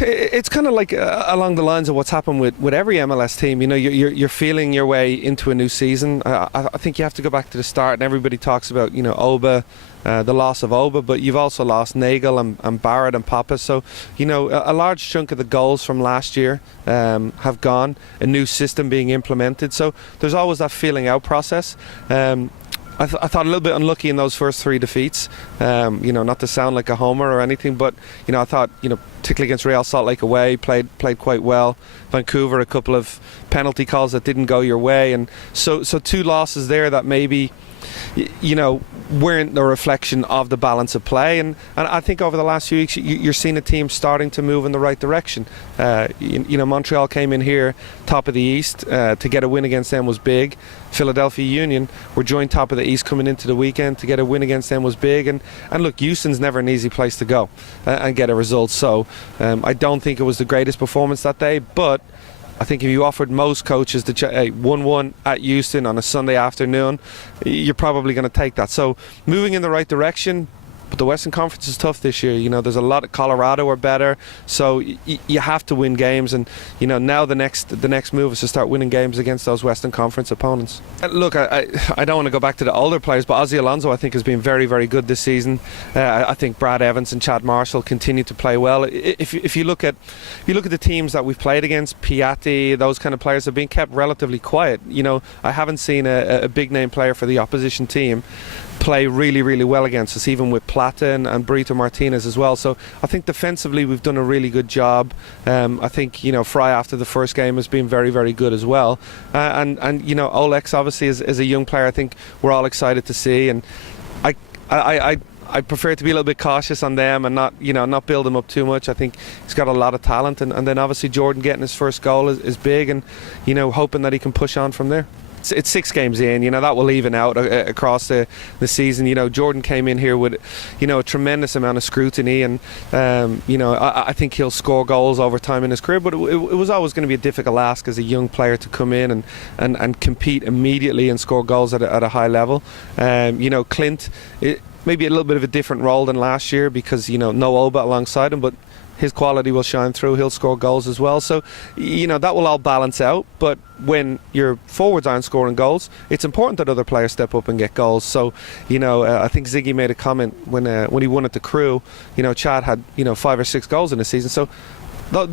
It's kind of like along the lines of what's happened with every MLS team. You know, you're feeling your way into a new season. I think you have to go back to the start, and everybody talks about, you know, Oba, the loss of Oba, but you've also lost Nagel and Barrett and Papa. So, you know, a large chunk of the goals from last year have gone. A new system being implemented. So there's always that feeling out process. I thought a little bit unlucky in those first 3 defeats. You know, not to sound like a homer or anything, but you know, I thought, you know, particularly against Real Salt Lake away, played quite well. Vancouver, a couple of penalty calls that didn't go your way, and so 2 losses there that maybe, you know, weren't a reflection of the balance of play. And I think over the last few weeks you're seeing a team starting to move in the right direction. You know, Montreal came in here top of the East. To get a win against them was big. Philadelphia Union were joint top of the East coming into the weekend. To get a win against them was big. And look, Houston's never an easy place to go and get a result. So I don't think it was the greatest performance that day, but I think if you offered most coaches the 1-1 at Houston on a Sunday afternoon, you're probably going to take that. So moving in the right direction. But the Western Conference is tough this year. You know, there's a lot of Colorado are better, so you have to win games. And you know, now the next move is to start winning games against those Western Conference opponents. Look, I don't want to go back to the older players, but Ozzie Alonso I think has been very, very good this season. I think Brad Evans and Chad Marshall continue to play well. If you look at the teams that we've played against, Piatti, those kind of players have been kept relatively quiet. You know, I haven't seen a big name player for the opposition team play really, really well against us, even with Plata and Brito Martinez as well. So I think defensively we've done a really good job. I think, you know, Fry after the first game has been very, very good as well. And you know, Olex obviously is a young player. I think we're all excited to see, and I prefer to be a little bit cautious on them and not build them up too much. I think he's got a lot of talent, and then obviously Jordan getting his first goal is big, and you know, hoping that he can push on from there. It's 6 games in, you know, that will even out across the season. You know, Jordan came in here with, you know, a tremendous amount of scrutiny, and you know, I think he'll score goals over time in his career, but it was always going to be a difficult ask as a young player to come in and compete immediately and score goals at a high level. You know, Clint, maybe a little bit of a different role than last year because, you know, no Oba alongside him, but his quality will shine through. He'll score goals as well. So, you know, that will all balance out. But when your forwards aren't scoring goals, it's important that other players step up and get goals. So, you know, I think Ziggy made a comment when he won at the Crew. You know, Chad had, you know, 5 or 6 goals in a season. So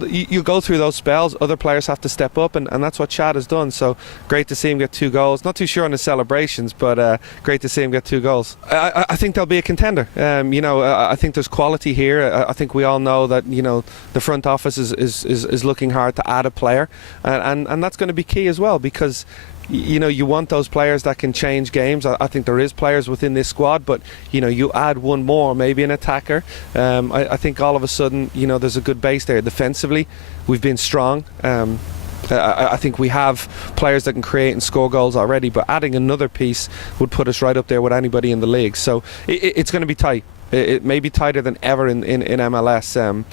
you go through those spells, other players have to step up, and that's what Chad has done. So great to see him get 2 goals. Not too sure on the celebrations, but great to see him get 2 goals. I think they'll be a contender. You know, I think there's quality here. I think we all know that, you know, the front office is looking hard to add a player, and that's going to be key as well, because you know, you want those players that can change games. I think there is players within this squad, but you know, you add one more, maybe an attacker. I think all of a sudden, you know, there's a good base there. Defensively, we've been strong. I think we have players that can create and score goals already, but adding another piece would put us right up there with anybody in the league. So it's going to be tight. It may be tighter than ever in MLS.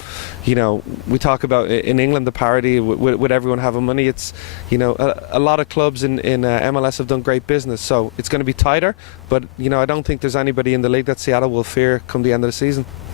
You know, we talk about in England the parity with everyone having money. It's, you know, a lot of clubs in MLS have done great business, so it's going to be tighter. But you know, I don't think there's anybody in the league that Seattle will fear come the end of the season.